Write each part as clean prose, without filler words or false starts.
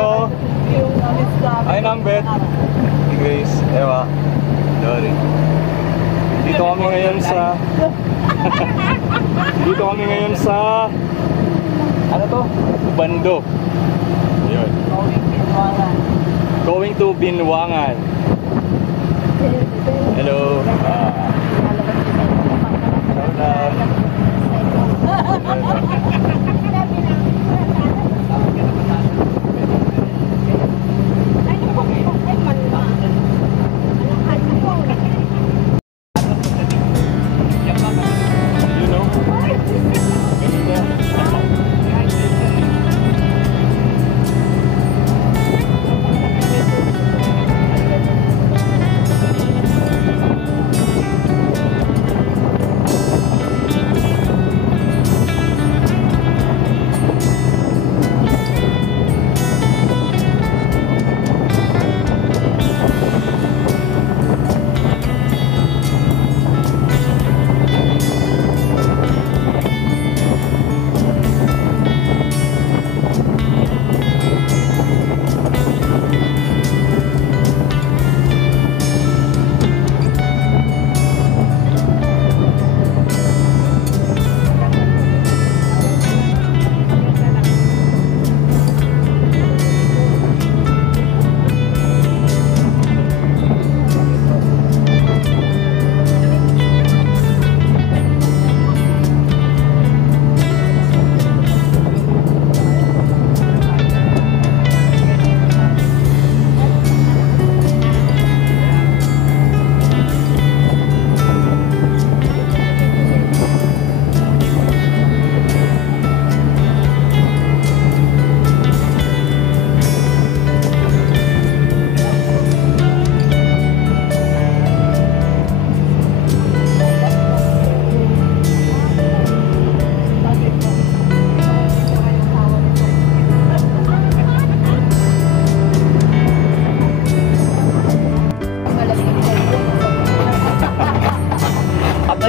mo? Ay, number. Grace, ewa. Sorry. Dito kami ngayon sa... Dito kami ngayon sa... Ano to? Bando. Yun. Going to Binwangan. Hello.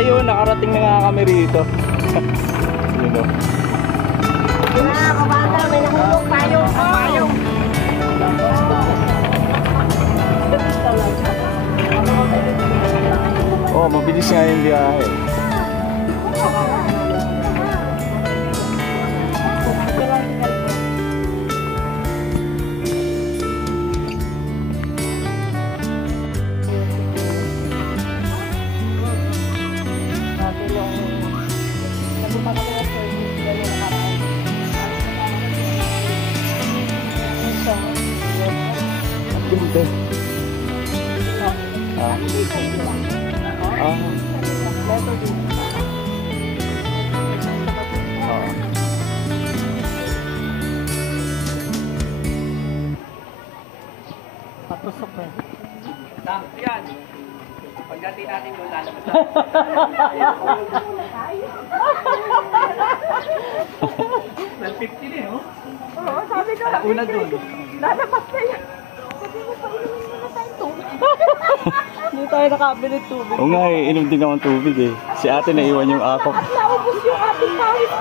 Ayun, nakarating na nga kami rito. Yun o. Kabata, may nahulog payong. Payong. Oh, mabilis nga yung biyahe. Ganda. Patusok eh. Sakto yan. Pagdating natin doon, lalabas na. Well, 50 din, oh. Oo, sabi ko. Una doon. Lalabas na yan. Sabi ko, painumin mo na tayong tubig. Hindi tayo nakabilit tubig. Oo nga eh, inom din akong tubig eh. Si ate naiwan yung akop. At naubos yung ating pawis.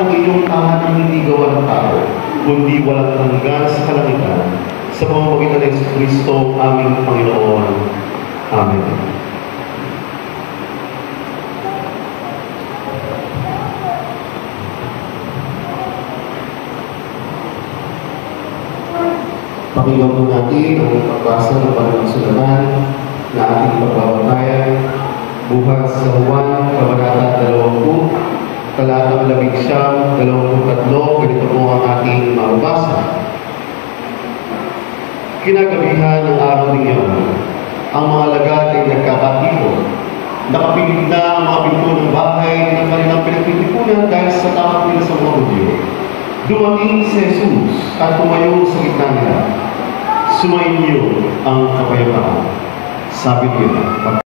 ng inyong tahanang hindi gawa ng tao, kundi walang hanggan sa kalangitan, sa pamamagitan ng Kristo aming Panginoon. Amen. Pakinggan po natin ang pagbasa ng panangasunanan na ating pagbabatayan buhat sa Juan, Kabanata 20, talatang 11-23, ganito po ang ating mababasa. Kinagabihan ng araw ninyo, ang mga lagad ay nagkakatipon. Nakapilig na ang mga pinto ng bahay ng kanilang pinagtitipunan dahil sa takot nila sa mga Hudyo. Dumating si Jesus at tumayo sa gitna nila. Sumainyo ang kapayapaan. Sabi niya,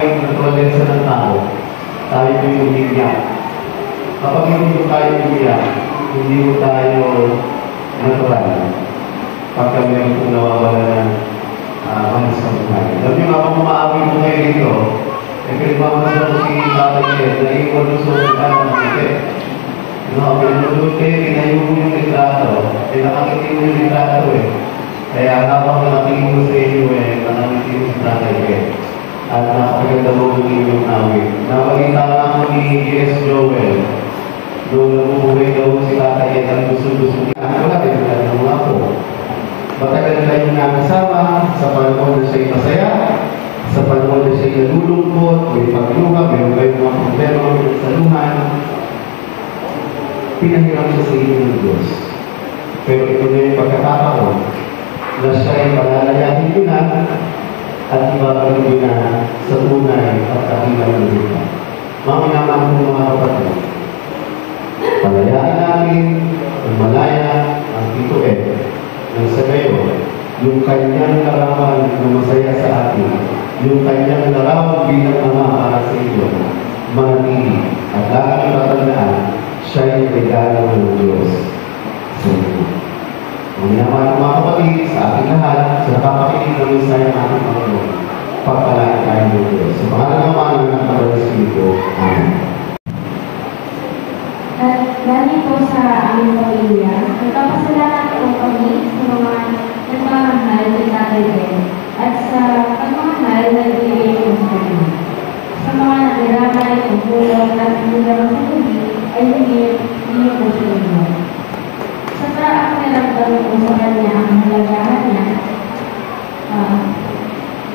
naturalesa ng tao, tayo yung umiiyak. Kapag hindi mo tayo umiiyak, hindi mo tayo natural. Pagka meron kong nawawala ng manis sa buhay. Alam niyo, kapag umaawin mo kayo dito, pinagmamasal ko si Tatay Ed, naiwan mo sa ulan ng tiket. Pinulog kayo, kinayo mo yung litrato. Nakakiti mo yung litrato eh. Kaya habang nakatingin mo sa inyo nakakiti mo si Tatay Ed. At napakaganda mo ng inyong awit. Nabalita nga ako ni G.S. Joel. Doon nabubuhay daw si Tatay Ed ang gusto-gusto niya. Wala din na mga po. Matagal na yung nakasama sa panahon na siya'y masaya, sa panahon na siya'y nalulungkot, may pagluha, may mga problema, may saluhan. Pinahiram siya sa inyo ng Diyos. Pero ito na yung pagkakataon na siya'y palalayahin ko na at ibabalik ko na sa tunay at kakilang ng lupa. Mga minamahal ko mga kapatid, palayaan natin ang malaya ang Tito Ed nang sa gayon, yung kanyang larawan na masaya sa atin, yung kanyang larawan bilang ama para sa iyo, manatili at lagi matandaan, siya yung regalo ng Diyos sa iyo. Ang minamahal mga kapatid, sa ating lahat, sa nakapakinig ng misaya ng ating Panginoon, pagpalain tayo ng Diyos. Sa pangalan ng Ama ng Anak ng Espiritu. Amen. At dahil po sa aming pamilya, nagpapasalamat po kami sa mga nagmamahal ng Tatay Ed at sa pagmamahal na ibigay po sa kanya. Sa mga nagramay, pagulong at nagramay sa huli, ay hindi po sa inyo. Sa paraang niramdam po sa kanya ang halagahan niya,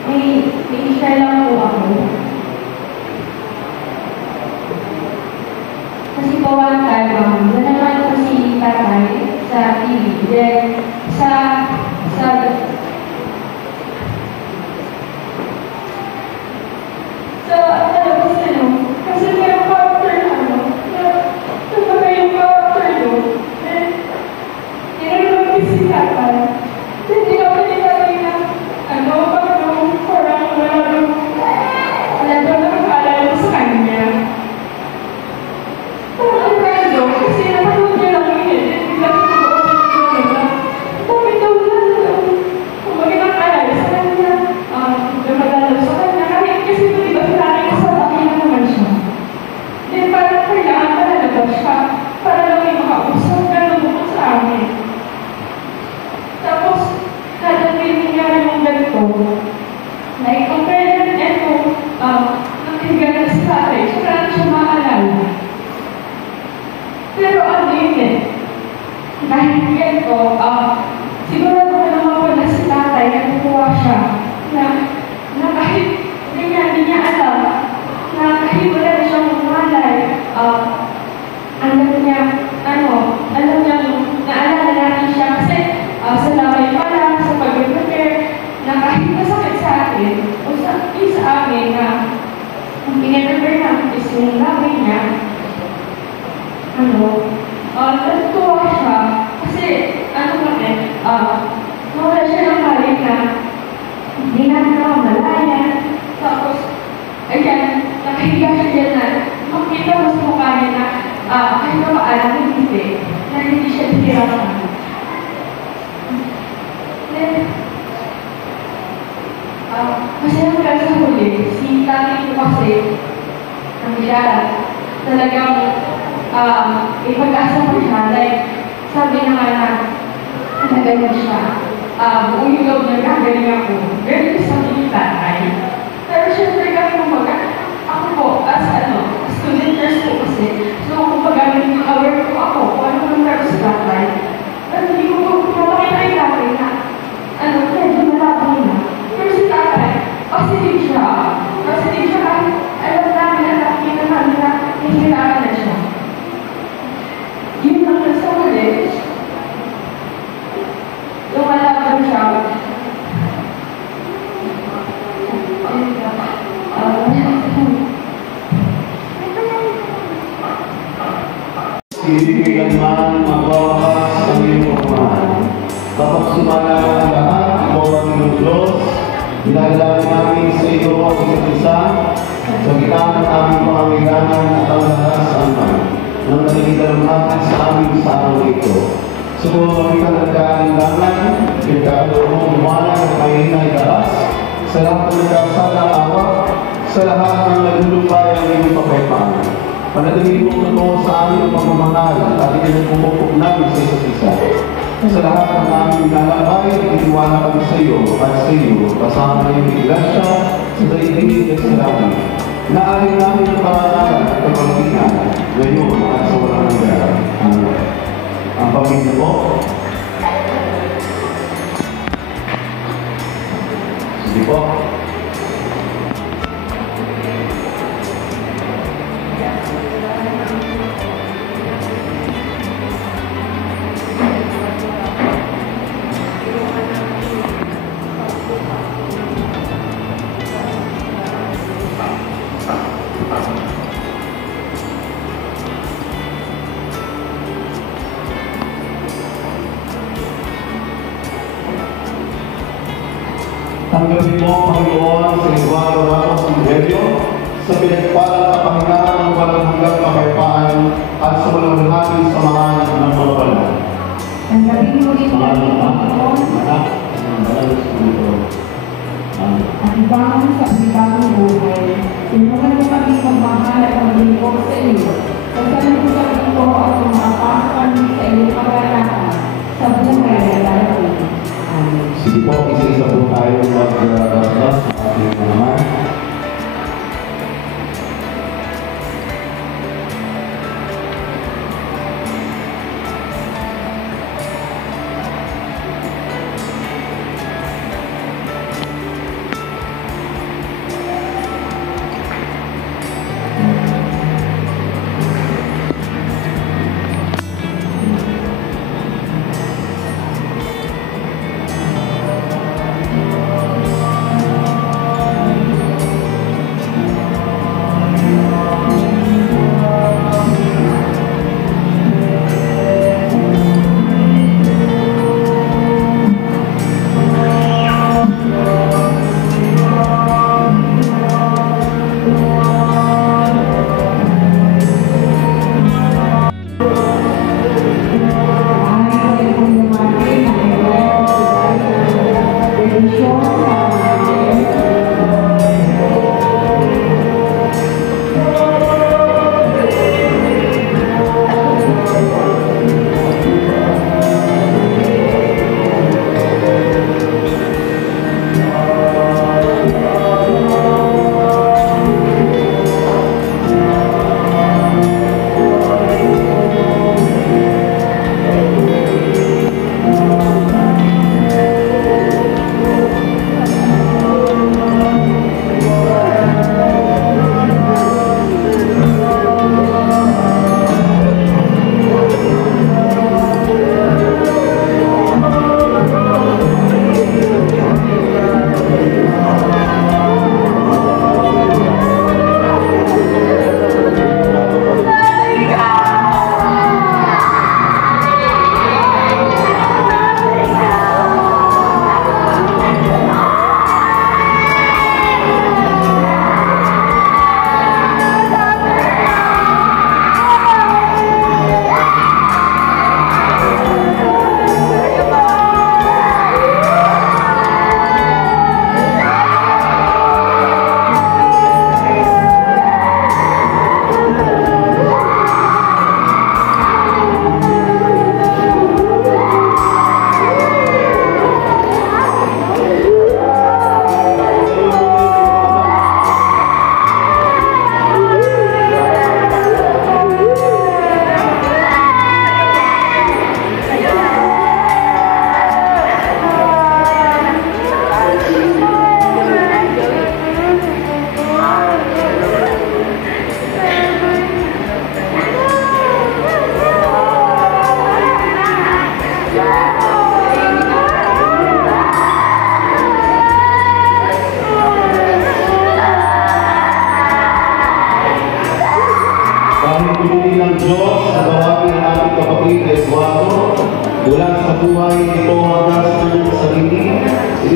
may share lang po ako. Kasi po one time, nanaman po si Tatay sa TV. Then, sa talabas na no, kasi may character na kumbaga yung character no, then, tinanong si Tatay. Then, tinanong ni Tatay na, parang wala daw nakakaalala sa kanya. Parang kasi napanood niya lang yun. Bigla siya mag-open na dami daw na nanay ko kasi, ang siya, talagang ipag-asa ko siya. Like, sabi niya nga na ganyan siya. Buong yung loob niya, gagaling ako. Ganyan sa aking tatay. Pero syempre kami kumbaga, ako po, as student nurse po kasi, so kumbaga, aware po ako kung ano nang meron sa tatay. Pero hindi ko po pinapakita kay tatay na, medyo malabo na. Pero si tatay, positive siya. Positive siya kahit alam namin na nakikita namin na hihirapan na siya. Yun lang na sa huli, lumalaban siya. Ibigyan man magwawakas ang iyong pagmamahal. Kapag sumala ang lahat, ikaw ang iyong Diyos, dinadalangin namin sa iyo ang isa't isa, sa gitna ng aming pangangailangan at ang lahat sa aman, nang naliligtan natin sa aming sa araw ito. Siguro kami ka nagkaalinlangan, pinagkakaroon umalang at mahinay daras, sa lahat ng nagkasala awa, sa lahat ng nagulumbay ang iyong pakaipan. Panatilihin mo totoo sa aming pagmamahal at ikinagpupukok namin sa isa't isa. Sa lahat ng aming nalabay, iniwala kami sa iyo at sa iyo, kasama ng iyong iglesia, sa daigdig at sa langit. Naalin namin ang pangalan at kapangkingan, ngayon at sa walang hanggan. Amen. Ang pamilya po, sige po. Tanggapin mo, Panginoon, sa Eduardo Ramos Evangelio, sa pinagpalang kapahingahan ng walang hanggang kapayapaan at sa walang haling samahan ng mga banal. Tanggapin mo rin Mga ang anak, ang banal sa mundo. Amen. at ibangon sa ibang buhay. Tulungan mo kami magmahal at maglingkod sa iyo. Kasalan mo kami ito at umapasok kami sa iyong pag-alala sa buhay na darating. Amen. Sige po, isa-isa po tayo mag-dasdas sa ating naman.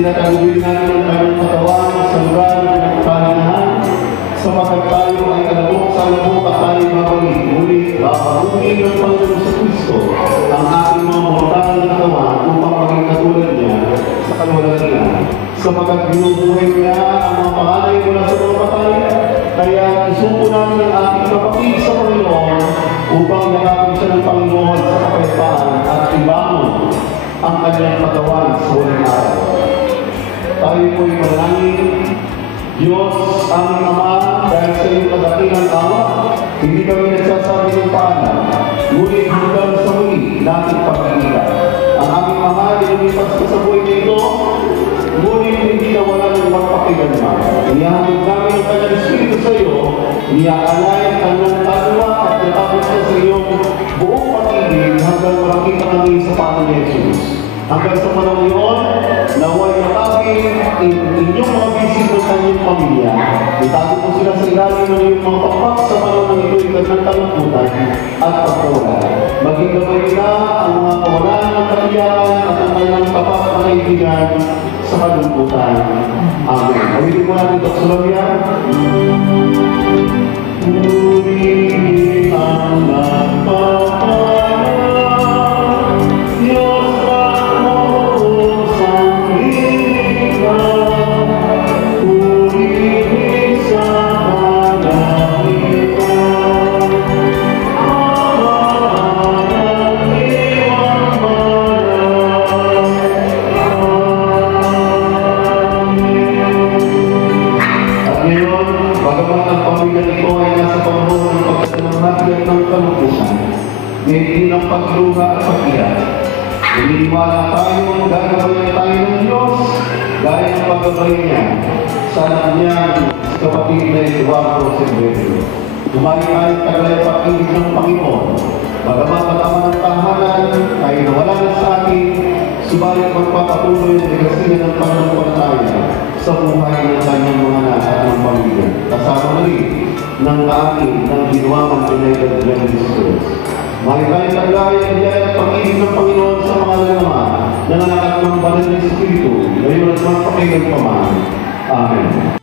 Pinataguhin natin ang kanyang katawan sa lugar ng kahinahan, sapagkat tayo ay kalabok sa labok at tayo babalik. Ngunit babaguhin ng Panginoon sa Kristo ang ating mga mortal na katawan upang maging katulad niya sa kaluwalhatian. Sapagkat binubuhay niya ang mga panganay mula sa mga patay, kaya isuko namin ang ating kapatid sa Panginoon upang yakapin siya ng Panginoon sa kapayapaan at ibangon ang kanyang katawan sa huling araw. Tayo po'y manalangin. Diyos, aming Ama, dahil sa iyong kadakilang awa, hindi kami nagsasabi ng paalam, ngunit hanggang sa muli nating pagkakita. Ang aming Ama, ililipas ko sa buhay nito, ngunit hindi na wala ng magpakiganman. Inihahandog namin ang kanyang Espiritu sa iyo, iniaalay ang kanyang kaluluwa at natapos ka sa iyong buong pag-ibig hanggang makakita kami sa pano ni Jesus. Hanggang sa panahon yun, naway nakapin inyong mga bisig ng kanyang pamilya. Itago po sila sa ilalim ng iyong mga papak sa panahon ng ito'y kanyang talangkutan at pagkawala. Maging gabay nila ang mga kawalan ng katiyakan at ang kanyang tapat na kaibigan sa kalungkutan. Amen. Ulitin mo natin ito sa Lamia. Uri ang nagpapala, Diyos ang sangligan, uri sa kalamitan, amanang iwang malang. At ngayon, bagaman ang pamilya ito ay nasa panahon ng pagkasanamahagyan ng kalungkutan, ngayon ng pagluha at pag-iyak. Naniniwala tayo ang gagabayan tayo ng Diyos dahil ang paggabay niya sa kanyang kapatid na Eduardo Silverio. Kumain tayo tagalay pag-ibig ng Panginoon. Bagaman matama ng tahanan ay nawala na sa atin, subalit magpapatuloy ang legasya ng pananampalataya sa buhay ng kanyang mga anak at ng pamilya. Kasama na rin ng ating ng Ginawaman United Ministries. Mahitayin taglay ang biyaya at pag-ibig ng Panginoon sa mga lalaman na nanganak ng banal na Espiritu, ngayon at magpakailan pa man. Amen.